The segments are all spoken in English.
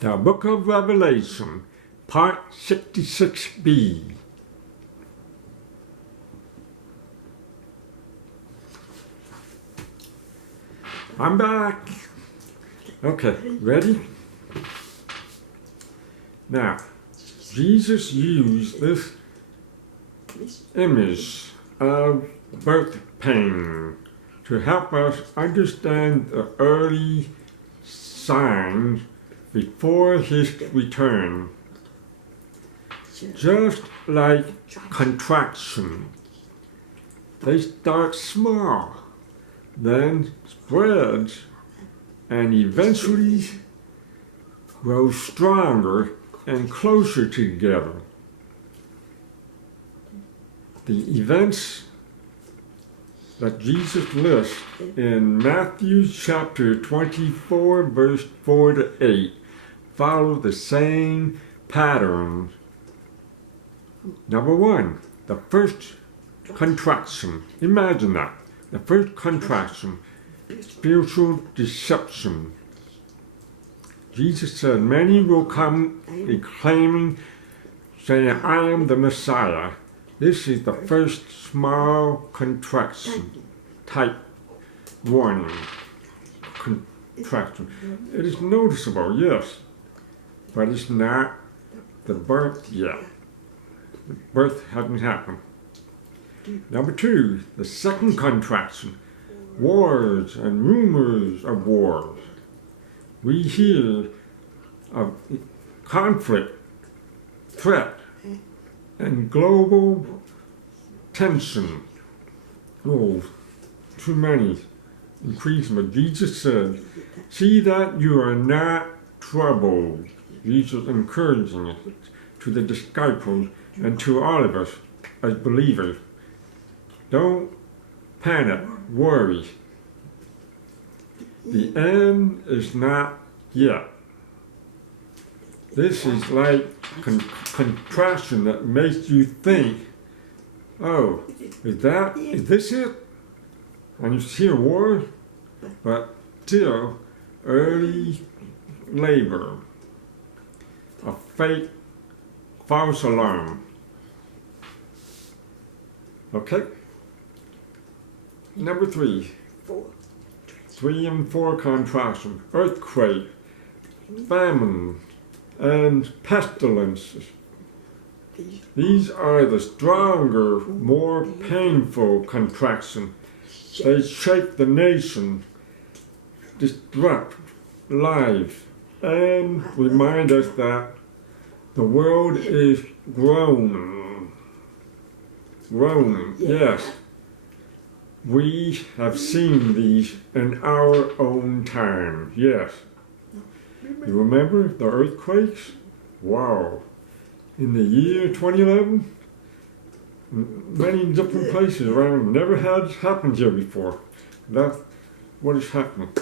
The Book of Revelation, Part 66b. I'm back. Okay, ready? Now, Jesus used this image of birth pain to help us understand the early signs before his return. Just like contraction, they start small, then spread, and eventually grow stronger and closer together. The events that Jesus lists in Matthew chapter 24, verse 4 to 8 follow the same pattern. Number one, the first contraction. Imagine that. The first contraction, spiritual deception. Jesus said, many will come exclaiming, saying, I am the Messiah. This is the first small contraction type warning. Contraction. It is noticeable, yes, but it's not the birth yet. The birth hasn't happened. Number two, the second contraction, wars and rumors of wars. We hear of conflict, threat, and global tension. Oh, too many. Increasing, but Jesus said, see that you are not troubled. Jesus encouraging it to the disciples and to all of us as believers. Don't panic, worry. The end is not yet. This is like contraction that makes you think, oh, is this it? And you see a war, but still early labor, a fake false alarm. Okay? Number three. 3 and 4 contraction, earthquake, famine, and pestilences. These are the stronger, more painful contraction. They shake the nation, disrupt life, and remind us that the world is groaning. Groaning, yes. We have seen these in our own time, yes. You remember the earthquakes? Wow. In the year 2011, many different places around never had happened here before. That's what is happening.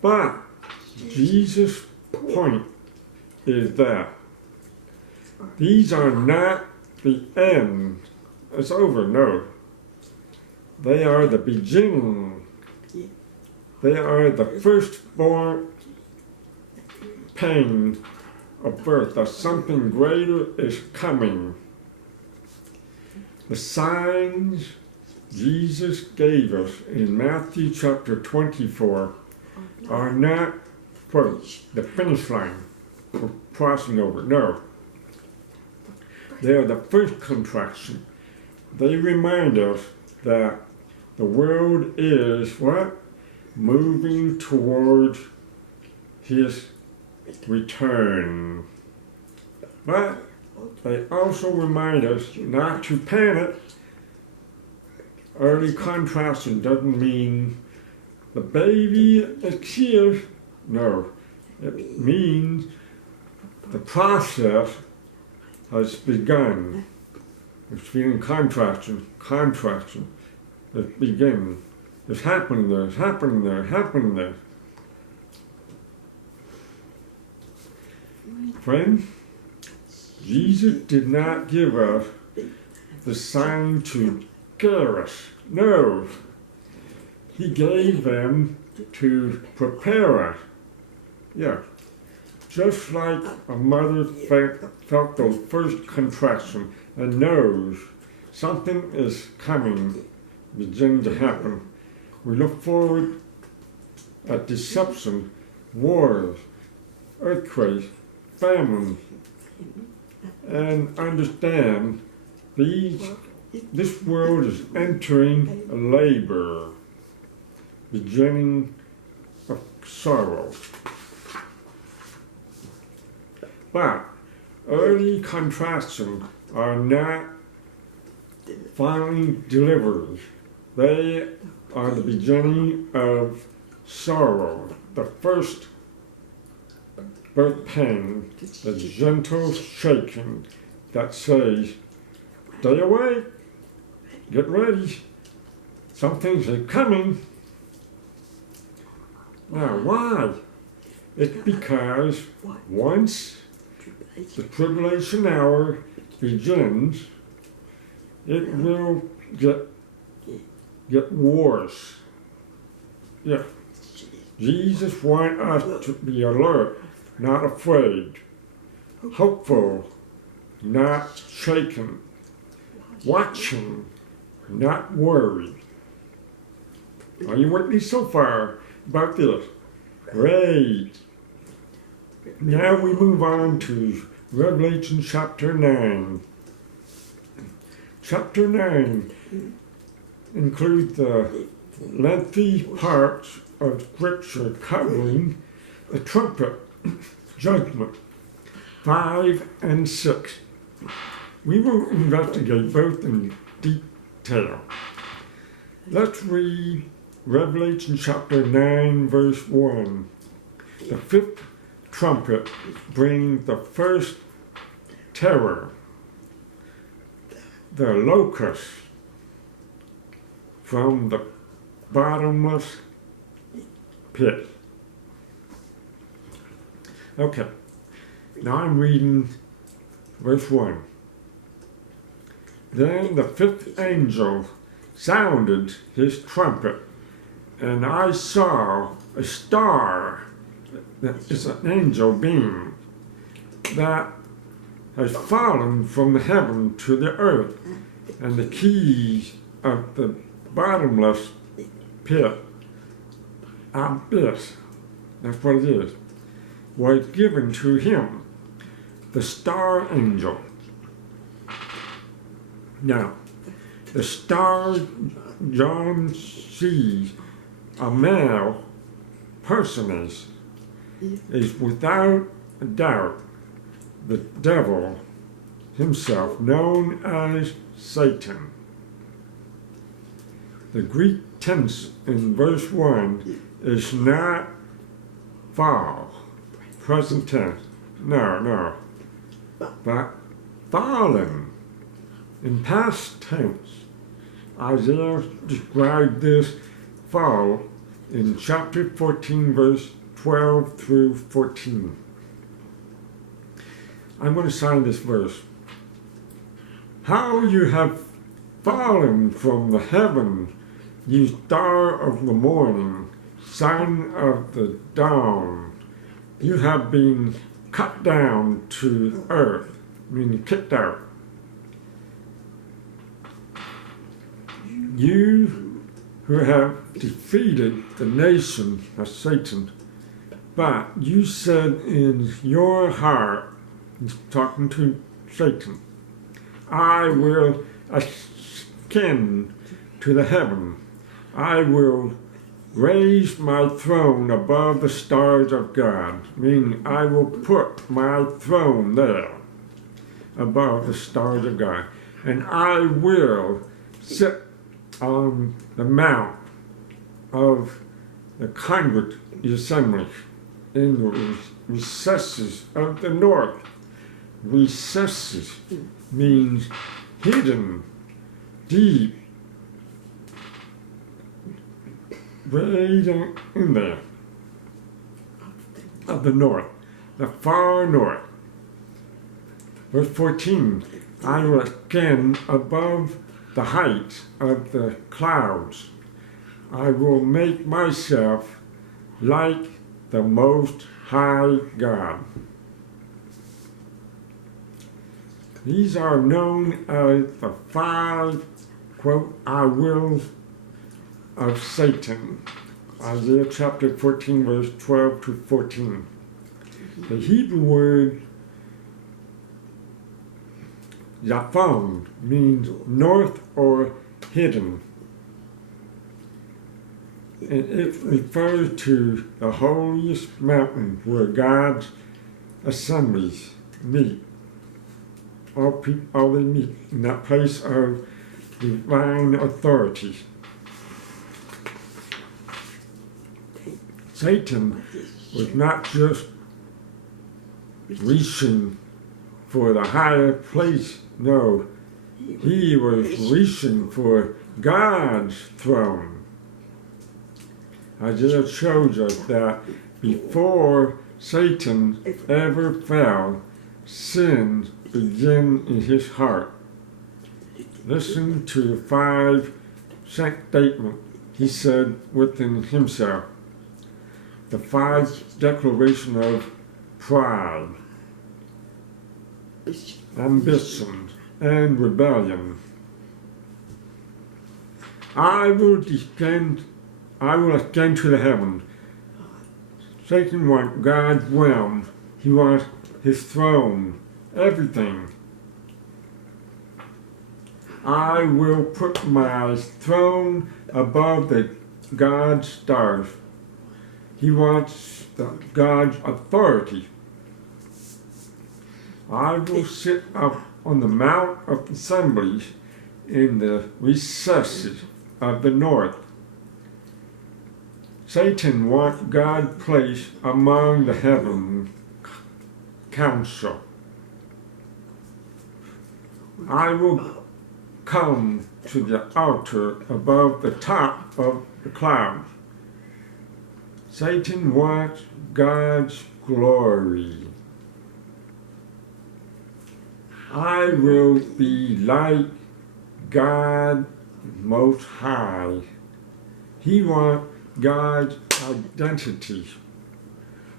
But Jesus' point is that these are not the end. It's over, no. They are the beginning. They are the firstborn pain of birth, that something greater is coming. The signs Jesus gave us in Matthew chapter 24 are not, quote, the finish line for crossing over. No. They are the first contraction. They remind us that the world is what? Moving toward his return. But they also remind us not to panic. Early contraction doesn't mean the baby is here. No, it means the process has begun. It's been contraction. It's beginning. It's happening there. It's happening there. Happening there. Friend, Jesus did not give us the sign to scare us. No. He gave them to prepare us. Yeah. just like a mother felt those first contractions and knows something is coming, beginning to happen. We look forward at deception, wars, earthquakes, famine, and understand this world is entering a labor, beginning of sorrow. But early contractions are not finally delivered. They are the beginning of sorrow, the first birth pain, the gentle shaking that says, stay awake, get ready, some things are coming. Now, why? It's because once the tribulation hour begins, it will get worse. Yeah. Jesus wants us to be alert, not afraid, hopeful, not shaken, watching, not worried. Are you with me so far about this? Great. Now we move on to Revelation chapter 9. Chapter 9 includes the lengthy parts of Scripture covering the trumpet judgment, 5 and 6. We will investigate both in detail. Let's read Revelation chapter 9, verse 1. The fifth trumpet brings the first terror, the locust from the bottomless pit. Okay, now I'm reading verse 1. Then the fifth angel sounded his trumpet, and I saw a star, that is an angel being, that has fallen from the heaven to the earth, and the keys of the bottomless pit, abyss, that's what it is, was given to him, the star angel. Now, the star John sees a male personage is without a doubt the devil himself, known as Satan. The Greek tense in verse 1 is not fall, present tense, no, but fallen, in past tense. Isaiah described this fall in chapter 14, verse 12 through 14. I'm going to sign this verse. How you have fallen from the heaven, you star of the morning, son of the dawn. You have been cut down to earth, meaning kicked out. You who have defeated the nation of Satan, but you said in your heart, he's talking to Satan, I will ascend to the heaven. I will raise my throne above the stars of God, meaning I will put my throne there above the stars of God, and I will sit on the mount of the convent assemblies in the recesses of the north. Recesses means hidden, deep, way down in there, of the north, the far north. Verse 14, I will ascend above the height of the clouds. I will make myself like the Most High God. These are known as the 5, quote, I wills of Satan. Isaiah chapter 14, verse 12 to 14. The Hebrew word Zaphon means north or hidden. And it refers to the holiest mountain where God's assemblies meet. All they meet in that place of divine authority. Satan was not just reaching for the higher place. No, he was reaching for God's throne. Isaiah shows us that before Satan ever fell, sin began in his heart. Listen to the 5 statement he said within himself. The 5 declaration of pride, ambition, and rebellion. I will ascend to the heaven. Satan wants God's realm. He wants his throne, everything. I will put my throne above the God's stars. He wants God's authority. I will sit up on the Mount of Assemblies in the recesses of the north. Satan wants God's place among the heaven council. I will come to the altar above the top of the clouds. Satan wants God's glory. I will be like God Most High. He wants God's identity.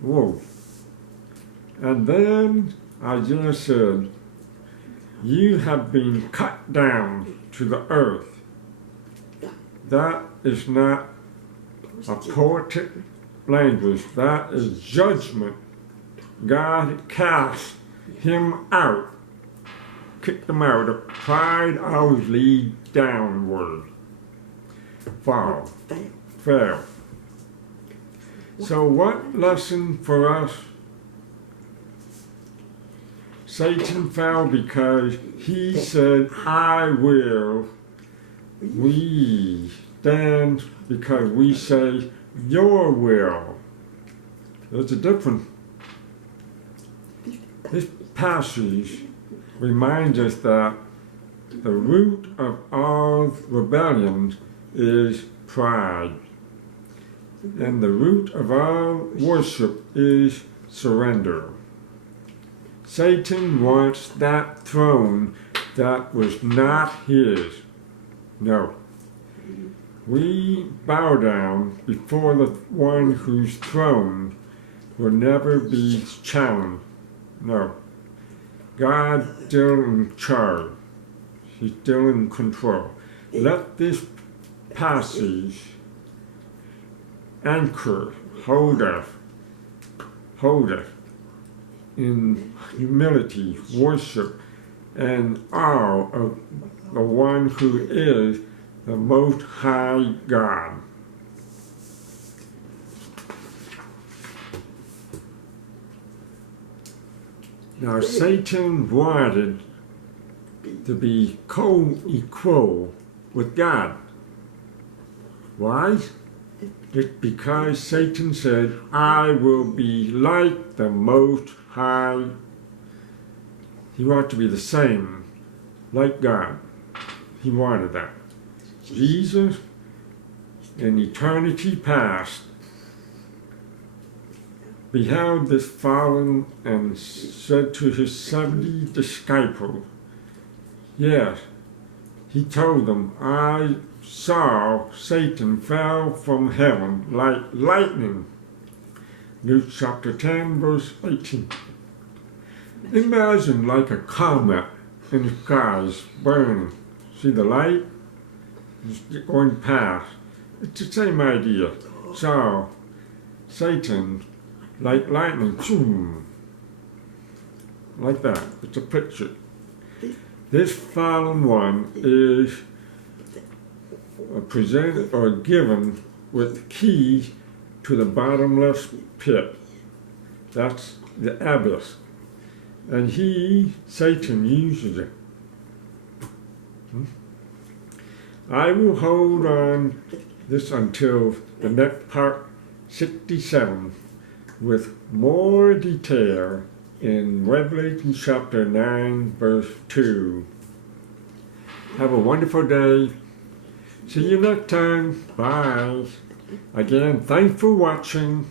Whoa. And then Isaiah said, you have been cut down to the earth. That is not a poetic language. That is judgment. God cast him out, kicked him out. The pride always leads downward. Fell. So what lesson for us? Satan fell because he said, I will. We stand because we say, your will. There's a difference. This passage reminds us that the root of all rebellion is pride. And the root of all worship is surrender. Satan wants that throne that was not his. No. We bow down before the one whose throne will never be challenged. No. God's still in charge. He's still in control. Let this passage anchor, hold us in humility, worship, and awe of the one who is the Most High God. Now Satan wanted to be co-equal with God. Why? It's because Satan said, I will be like the Most High. He wanted to be the same, like God. He wanted that. Jesus, in eternity past, beheld this fallen and said to his 70 disciples, yes, he told them, I saw Satan fell from heaven like lightning. Luke chapter 10, verse 18. Imagine like a comet in the skies burning. See the light? It's going past. It's the same idea. So, Satan, like lightning, zoom, like that. It's a picture. This fallen one is presented or given with key to the bottomless pit. That's the abyss. And Satan, uses it. I will hold on this until the next part 67 with more detail in Revelation chapter 9 verse 2. Have a wonderful day. See you next time. Bye. Again, thanks for watching.